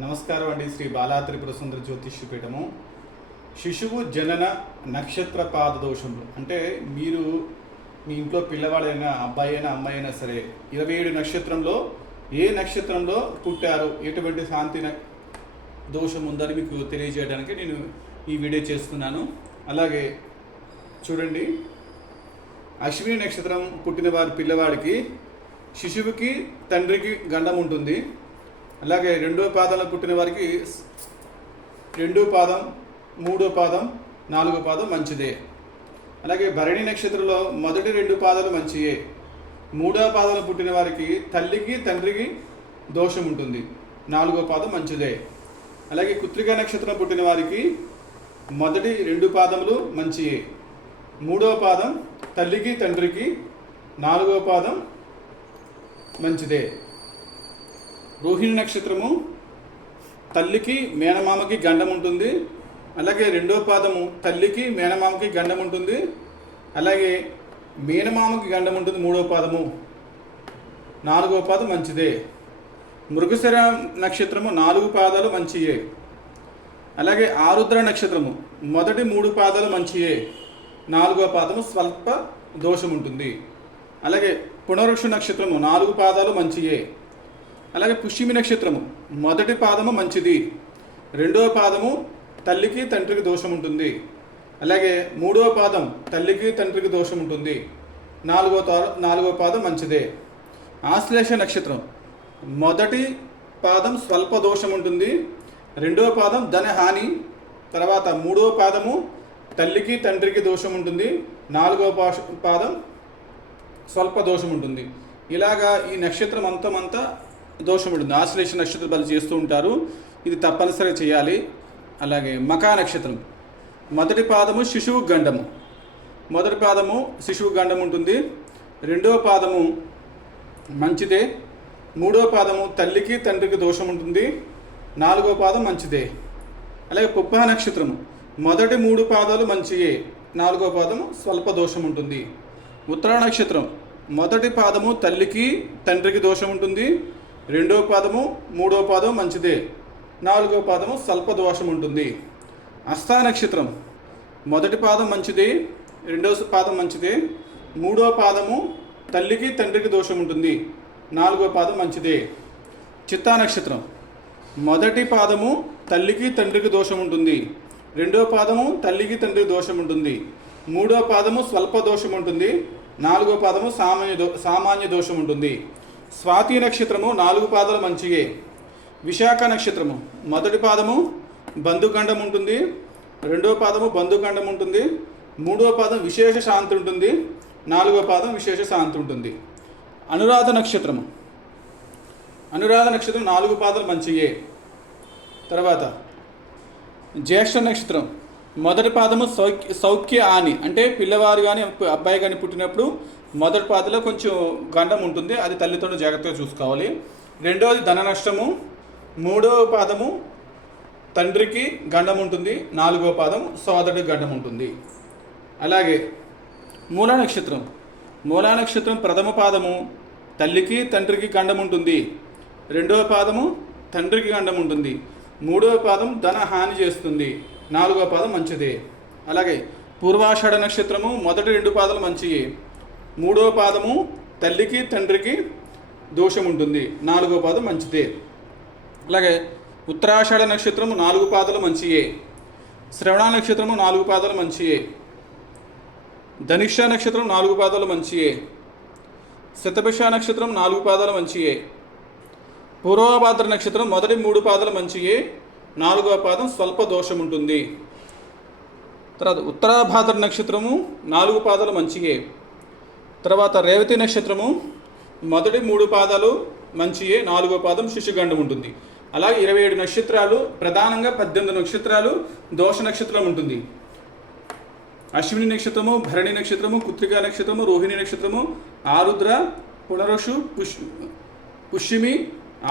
నమస్కారం అండి శ్రీ బాలా త్రిపుర సుందర జ్యోతిష్య పీఠము శిశువు జనన నక్షత్ర పాద దోషములు. అంటే మీరు మీ ఇంట్లో పిల్లవాడైనా అబ్బాయి అయినా అమ్మాయి అయినా సరే ఇరవై ఏడు నక్షత్రంలో ఏ నక్షత్రంలో పుట్టారు ఎటువంటి శాంతి దోషం ఉందని మీకు తెలియజేయడానికి నేను ఈ వీడియో చేస్తున్నాను. అలాగే చూడండి. అశ్విని నక్షత్రం పుట్టిన వారి పిల్లవాడికి శిశువుకి తండ్రికి గండం ఉంటుంది. అలాగే రెండో పాదంలో పుట్టిన వారికి రెండో పాదం మూడో పాదం నాలుగో పాదం మంచిదే. అలాగే భరణి నక్షత్రంలో మొదటి రెండు పాదాలు మంచియే. మూడో పాదాలు పుట్టిన వారికి తల్లికి తండ్రికి దోషం ఉంటుంది. నాలుగో పాదం మంచిదే. అలాగే కుత్రిక నక్షత్రం పుట్టిన వారికి మొదటి రెండు పాదములు మంచియే. మూడో పాదం తల్లికి తండ్రికి నాలుగో పాదం మంచిదే. రోహిణి నక్షత్రము తల్లికి మేనమామకి గండం ఉంటుంది. అలాగే రెండో పాదము తల్లికి మేనమామకి గండం ఉంటుంది. అలాగే మేనమామకి గండం ఉంటుంది మూడో పాదము. నాలుగో పాదం మంచిదే. మృగశిర నక్షత్రము నాలుగు పాదాలు మంచియే. అలాగే ఆరుద్ర నక్షత్రము మొదటి మూడు పాదాలు మంచియే. నాలుగో పాదము స్వల్ప దోషం ఉంటుంది అలాగే పునరుక్ష నక్షత్రము నాలుగు పాదాలు మంచియే. అలాగే పుష్యమి నక్షత్రము. మొదటి పాదము మంచిది. రెండవ పాదము తల్లికి తండ్రికి దోషం ఉంటుంది. అలాగే మూడవ పాదం తల్లికి తండ్రికి దోషం ఉంటుంది. నాలుగో తా నాలుగో పాదం మంచిదే. ఆశ్లేష నక్షత్రం. మొదటి పాదం స్వల్ప దోషం ఉంటుంది. రెండవ పాదం ధన హాని. తర్వాత మూడవ పాదము తల్లికి తండ్రికి దోషం ఉంటుంది. నాలుగవ పాశ- పాదం స్వల్ప దోషం ఉంటుంది. ఇలాగా ఈ నక్షత్రం అంతమంతా దోషం ఉంటుంది ఆశ్లేష నక్షత్ర బలి చేస్తూ ఉంటారు. ఇది తప్పనిసరిగా చేయాలి. అలాగే మకా నక్షత్రం. మొదటి పాదము శిశువు గండము మొదటి పాదము శిశువు గండం ఉంటుంది. రెండవ పాదము మంచిదే. మూడో పాదము తల్లికి తండ్రికి దోషం ఉంటుంది. నాలుగవ పాదం మంచిదే. అలాగే పుప్ప నక్షత్రము. మొదటి మూడు పాదాలు మంచియే. నాలుగో పాదము స్వల్ప దోషం ఉంటుంది. ఉత్తర నక్షత్రం. మొదటి పాదము తల్లికి తండ్రికి దోషం ఉంటుంది. రెండో పాదము మూడో పాదం మంచిదే. నాలుగో పాదము స్వల్ప దోషం ఉంటుంది. హస్త నక్షత్రం. మొదటి పాదం మంచిది రెండో పాదం మంచిదే మూడో పాదము తల్లికి తండ్రికి దోషం ఉంటుంది. నాలుగో పాదం మంచిదే. చిత్తా నక్షత్రం. మొదటి పాదము తల్లికి తండ్రికి దోషం ఉంటుంది. రెండో పాదము తల్లికి తండ్రికి దోషం ఉంటుంది. మూడో పాదము స్వల్ప దోషం ఉంటుంది. నాలుగో పాదము సామాన్య దో సామాన్య దోషం ఉంటుంది. స్వాతి నక్షత్రము నాలుగు పాదాలు మంచియే. విశాఖ నక్షత్రము మొదటి పాదము బంధుఖండం ఉంటుంది. రెండో పాదము బంధుఖండం ఉంటుంది. మూడో పాదం విశేష శాంతి ఉంటుంది. నాలుగో పాదం విశేష శాంతి ఉంటుంది. అనురాధ నక్షత్రము. అనురాధ నక్షత్రం నాలుగు పాదాలు మంచియే. తర్వాత జ్యేష్ఠ నక్షత్రం మొదటి పాదము సౌఖ్య సౌఖ్య ఆని అంటే పిల్లవారు కానీ అబ్బాయి కానీ పుట్టినప్పుడు మొదటి పాదలో కొంచెం గండం ఉంటుంది అది తల్లితో జాగ్రత్తగా చూసుకోవాలి. రెండవది ధన నష్టము మూడవ పాదము తండ్రికి గండం ఉంటుంది నాలుగవ పాదం సోదరుడికి గండం ఉంటుంది. అలాగే మూలా నక్షత్రం. మూలా నక్షత్రం ప్రథమ పాదము తల్లికి తండ్రికి గండం ఉంటుంది. రెండవ పాదము తండ్రికి గండం ఉంటుంది. మూడవ పాదం ధన హాని చేస్తుంది నాలుగవ పాదం మంచిదే. అలాగే పూర్వాషాఢ నక్షత్రము మొదటి రెండు పాదాలు మంచివి మూడవ పాదము తల్లికి తండ్రికి దోషం ఉంటుంది నాలుగో పాదం మంచిదే అలాగే ఉత్తరాషాఢ నక్షత్రము నాలుగు పాదాలు మంచియే. శ్రవణ నక్షత్రము నాలుగు పాదాలు మంచియే. ధనిష్ట నక్షత్రం నాలుగు పాదాలు మంచియే. శతభిష నక్షత్రం నాలుగు పాదాలు మంచియే. పూర్వభాద్ర నక్షత్రం మొదటి మూడు పాదాలు మంచియే. నాలుగవ పాదం స్వల్ప దోషం ఉంటుంది తర్వాత ఉత్తరాభాద్ర నక్షత్రము నాలుగు పాదాలు మంచియే. తర్వాత రేవతి నక్షత్రము మొదటి మూడు పాదాలు మంచియే నాలుగో పాదం శిశుగండం ఉంటుంది. అలాగే ఇరవై ఏడు నక్షత్రాలు ప్రధానంగా పద్దెనిమిది నక్షత్రాలు దోష నక్షత్రం ఉంటుంది. అశ్విని నక్షత్రము భరణి నక్షత్రము కుత్రికా నక్షత్రము రోహిణి నక్షత్రము ఆరుద్ర పునరుషు పుష్ పుష్యమి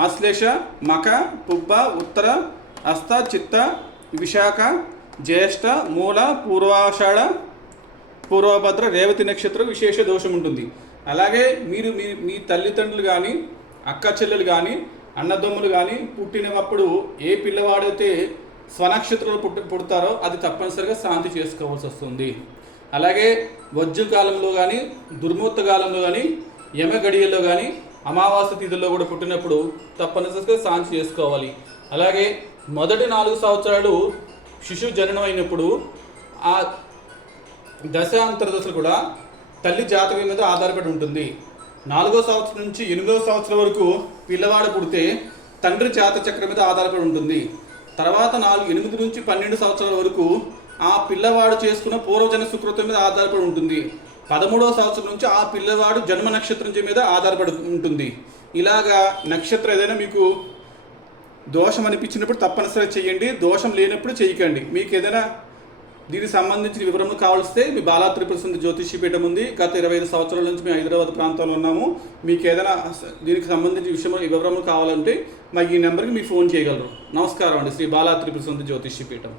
ఆశ్లేష మక పుబ్బ ఉత్తర హస్త చిత్త విశాఖ జ్యేష్ఠ మూల పూర్వాషాఢ పూర్వభద్ర రేవతి నక్షత్రం విశేష దోషం ఉంటుంది. అలాగే మీరు మీ మీ తల్లిదండ్రులు కానీ అక్క చెల్లెలు కానీ అన్నదమ్ములు కానీ పుట్టినప్పుడు ఏ పిల్లవాడైతే స్వనక్షత్రంలో పుట్టి పుడతారో అది తప్పనిసరిగా శాంతి చేసుకోవాల్సి వస్తుంది. అలాగే వజ్జు కాలంలో కానీ దుర్మూర్త కాలంలో కానీ యమగడియల్లో కానీ అమావాస్య తిథుల్లో కూడా పుట్టినప్పుడు తప్పనిసరిగా శాంతి చేసుకోవాలి. అలాగే మొదటి నాలుగు సంవత్సరాలు శిశువు జననం అయినప్పుడు ఆ దశాంతర దశలు కూడా తల్లి జాతకం మీద ఆధారపడి ఉంటుంది. నాలుగో సంవత్సరం నుంచి ఎనిమిదో సంవత్సరం వరకు పిల్లవాడు పుడితే తండ్రి జాత చక్రం మీద ఆధారపడి ఉంటుంది. తర్వాత నాలుగు ఎనిమిది నుంచి పన్నెండు సంవత్సరాల వరకు ఆ పిల్లవాడు చేసుకున్న పూర్వజన సుకృతం మీద ఆధారపడి ఉంటుంది. పదమూడవ సంవత్సరం నుంచి ఆ పిల్లవాడు జన్మ నక్షత్రం మీద ఆధారపడి ఉంటుంది. ఇలాగా నక్షత్రం ఏదైనా మీకు దోషం అనిపించినప్పుడు తప్పనిసరిగా చేయండి దోషం లేనప్పుడు చేయకండి మీకు ఏదైనా దీనికి సంబంధించిన వివరములు కావాల్స్తే మీ బాలా త్రిపుర సుందరి జ్యోతిషి పీఠం ఉంది. గత ఇరవై ఐదు సంవత్సరాల నుంచి మేము హైదరాబాద్ ప్రాంతంలో ఉన్నాము. మీకు ఏదైనా దీనికి సంబంధించిన విషయం వివరములు కావాలంటే మాకు ఈ నెంబర్కి మీరు ఫోన్ చేయగలరు. నమస్కారం అండి. శ్రీ బాలా త్రిపుర సుందరి జ్యోతిషి పీఠం.